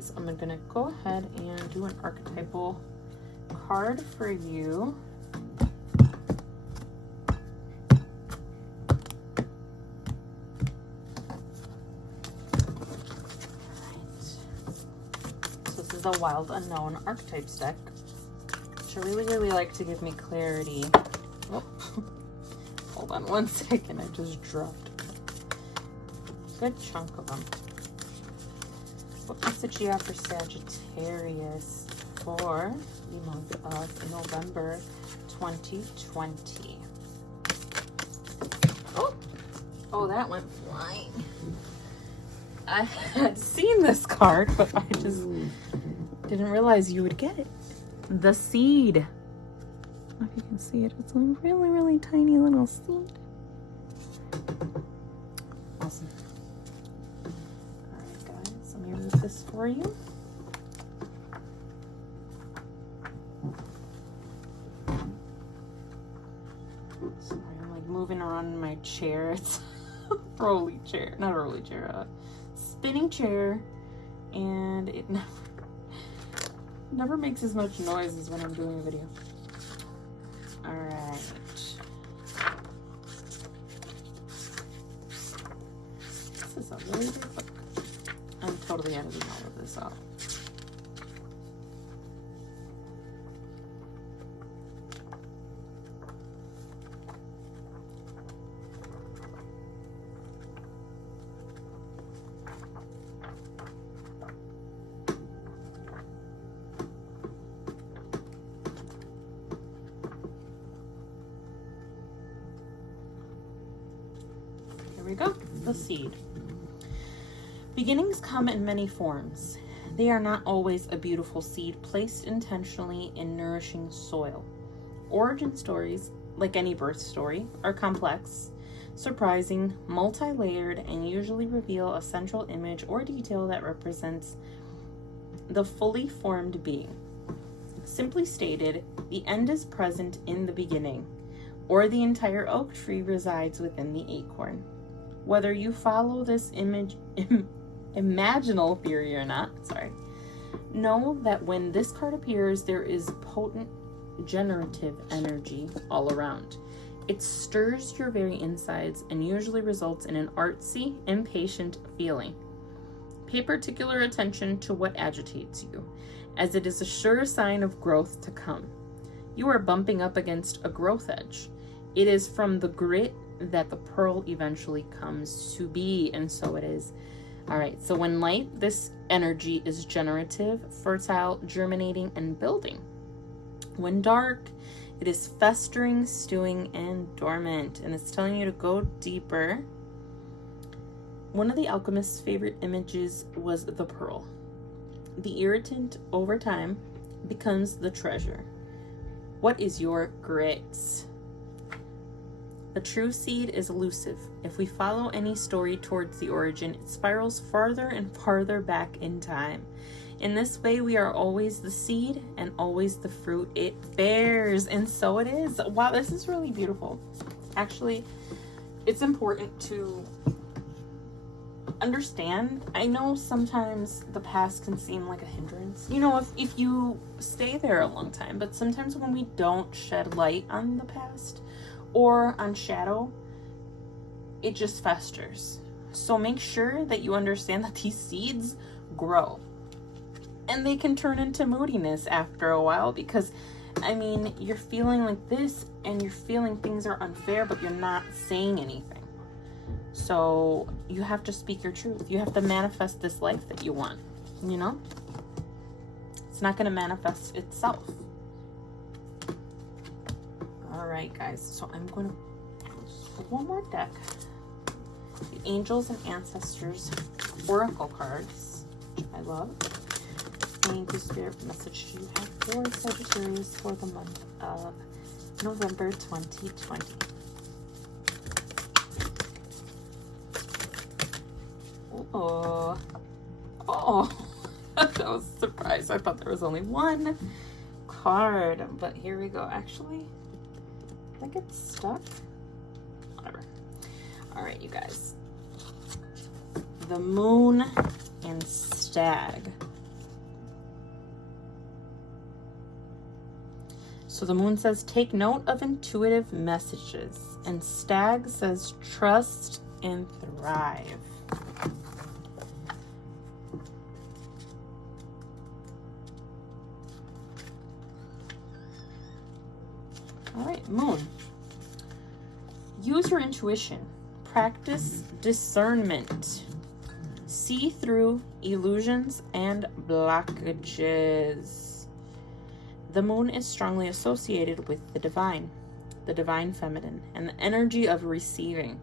guys, I'm gonna go ahead and do an archetypal card for you. The Wild Unknown Archetypes deck, which I really like to give me clarity. Oh, hold on one second, I just dropped a good chunk of them. What message do you have for Sagittarius for the month of November 2020? Oh, that went flying. I had seen this card, but I just didn't realize you would get it. The seed. I don't know if you can see it. It's a really tiny little seed. Awesome. Alright guys, let me read this for you. Sorry, I'm like moving around in my chair. It's a rolly chair. Not a rolly chair, a spinning chair. And it never makes as much noise as when I'm doing a video. Alright. This is a really big book. I'm totally editing all of this out. Here we go, the seed. Beginnings come in many forms. They are not always a beautiful seed placed intentionally in nourishing soil. Origin stories, like any birth story, are complex, surprising, multi-layered, and usually reveal a central image or detail that represents the fully formed being. Simply stated, the end is present in the beginning, or the entire oak tree resides within the acorn. Whether you follow this imaginal theory or not, know that when this card appears, there is potent generative energy all around. It stirs your very insides and usually results in an artsy, impatient feeling. Pay particular attention to what agitates you, as it is a sure sign of growth to come. You are bumping up against a growth edge. It is from the grit that the pearl eventually comes to be, and so it is. All right, so when light, this energy is generative, fertile, germinating, and building. When dark, it is festering, stewing, and dormant, and it's telling you to go deeper. One of the alchemist's favorite images was the pearl. The irritant, over time, becomes the treasure. What is your grit? The true seed is elusive. If we follow any story towards the origin, it spirals farther and farther back in time. In this way, we are always the seed and always the fruit it bears. And so it is. Wow, this is really beautiful. Actually, it's important to understand. I know sometimes the past can seem like a hindrance, you know, if you stay there a long time, but sometimes when we don't shed light on the past or on shadow, it just festers. So make sure that you understand that these seeds grow, and they can turn into moodiness after a while, because I mean, you're feeling like this and you're feeling things are unfair, but you're not saying anything. So you have to speak your truth. You have to manifest this life that you want, you know? It's not going to manifest itself. All right, guys. So I'm going to pull one more deck. The Angels and Ancestors Oracle cards, which I love. Thank you, Spirit. Message do you have for Sagittarius for the month of November 2020? Oh, that was a surprise. I thought there was only one card, but here we go. Actually, I think it's stuck. Whatever. All right, you guys. The Moon and Stag. So the moon says, take note of intuitive messages. And stag says, trust and thrive. All right, moon. Use your intuition. Practice discernment. See through illusions and blockages. The moon is strongly associated with the divine feminine, and the energy of receiving.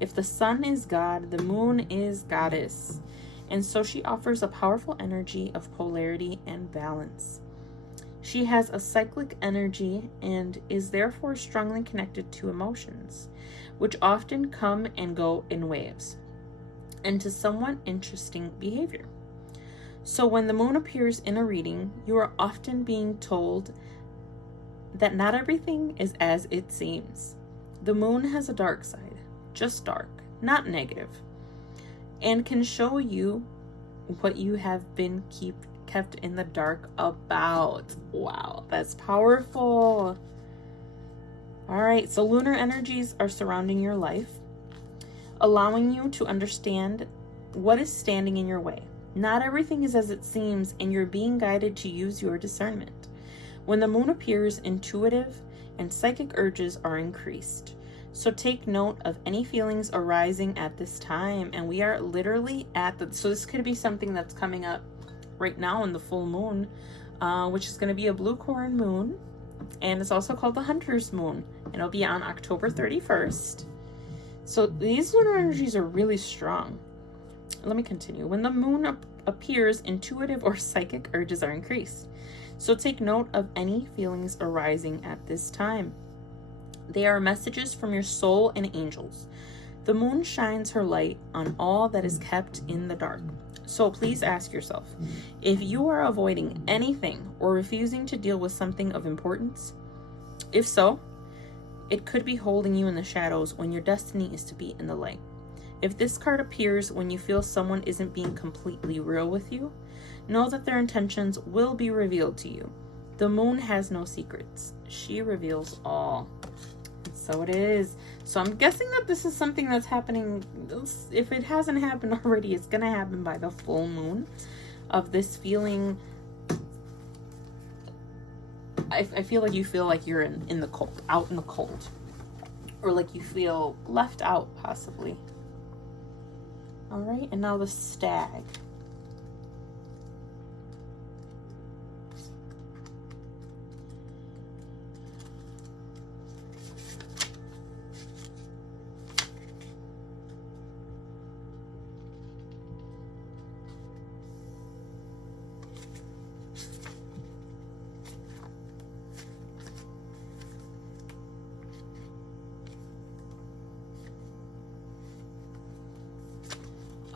If the sun is God, the moon is goddess. And so she offers a powerful energy of polarity and balance. She has a cyclic energy and is therefore strongly connected to emotions, which often come and go in waves, and to somewhat interesting behavior. So when the moon appears in a reading, you are often being told that not everything is as it seems. The moon has a dark side, just dark, not negative, and can show you what you have been kept in the dark about. Wow, that's powerful. All right, so lunar energies are surrounding your life, allowing you to understand what is standing in your way. Not everything is as it seems, and you're being guided to use your discernment. When the moon appears, intuitive and psychic urges are increased. So take note of any feelings arising at this time. And we are literally so this could be something that's coming up right now in the full moon, which is going to be a blue corn moon. And it's also called the Hunter's Moon. And it'll be on October 31st. So these lunar energies are really strong. Let me continue. When the moon appears, intuitive or psychic urges are increased. So take note of any feelings arising at this time. They are messages from your soul and angels. The moon shines her light on all that is kept in the dark. So please ask yourself, if you are avoiding anything or refusing to deal with something of importance, if so, it could be holding you in the shadows when your destiny is to be in the light. If this card appears when you feel someone isn't being completely real with you, know that their intentions will be revealed to you. The moon has no secrets. She reveals all. So it is. So I'm guessing that this is something that's happening. If it hasn't happened already, it's going to happen by the full moon, of this feeling. I feel like you feel like you're in the cold, out in the cold. Or like you feel left out, possibly. All right, and now the stag.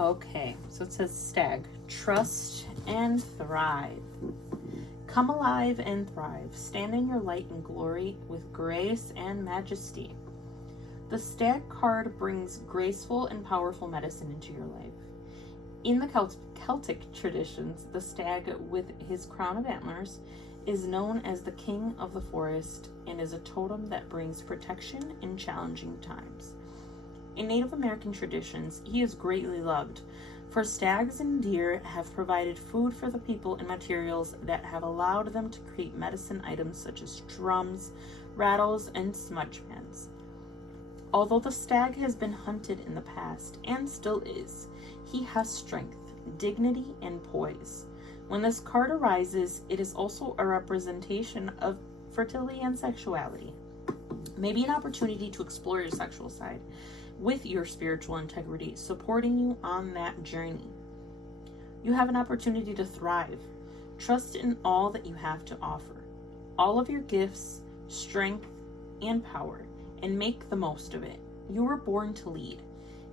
Okay, so it says stag, trust and thrive. Come alive and thrive. Stand in your light and glory with grace and majesty. The stag card brings graceful and powerful medicine into your life. In the Celtic traditions, the stag with his crown of antlers is known as the king of the forest and is a totem that brings protection in challenging times. In Native American traditions, he is greatly loved, for stags and deer have provided food for the people and materials that have allowed them to create medicine items such as drums, rattles, and smudge pans. Although the stag has been hunted in the past, and still is, he has strength, dignity, and poise. When this card arises, it is also a representation of fertility and sexuality. Maybe an opportunity to explore your sexual side with your spiritual integrity, supporting you on that journey. You have an opportunity to thrive. Trust in all that you have to offer, all of your gifts, strength, and power, and make the most of it. You were born to lead,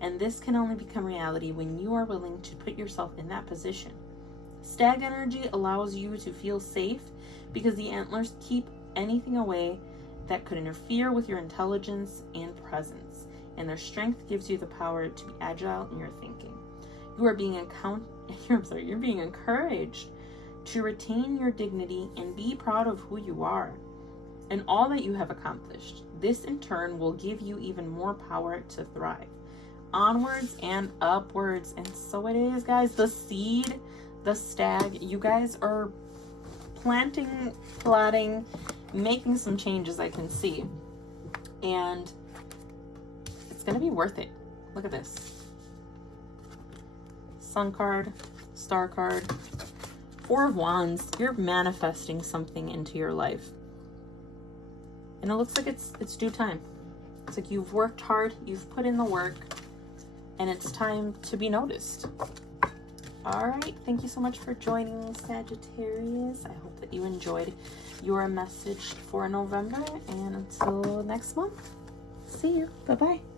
and this can only become reality when you are willing to put yourself in that position. Stag energy allows you to feel safe because the antlers keep anything away that could interfere with your intelligence and presence, and their strength gives you the power to be agile in your thinking. You are being you're being encouraged to retain your dignity and be proud of who you are. and all that you have accomplished. This in turn will give you even more power to thrive. Onwards and upwards. And so it is, guys. The seed, the stag, you guys are planting, plotting, making some changes, I can see. And it's going to be worth it. Look at this. Sun card, star card, Four of Wands. You're manifesting something into your life. And it looks like it's due time. It's like you've worked hard, you've put in the work, and it's time to be noticed. All right, thank you so much for joining me, Sagittarius. I hope that you enjoyed your message for November, and until next month, see you. Bye-bye.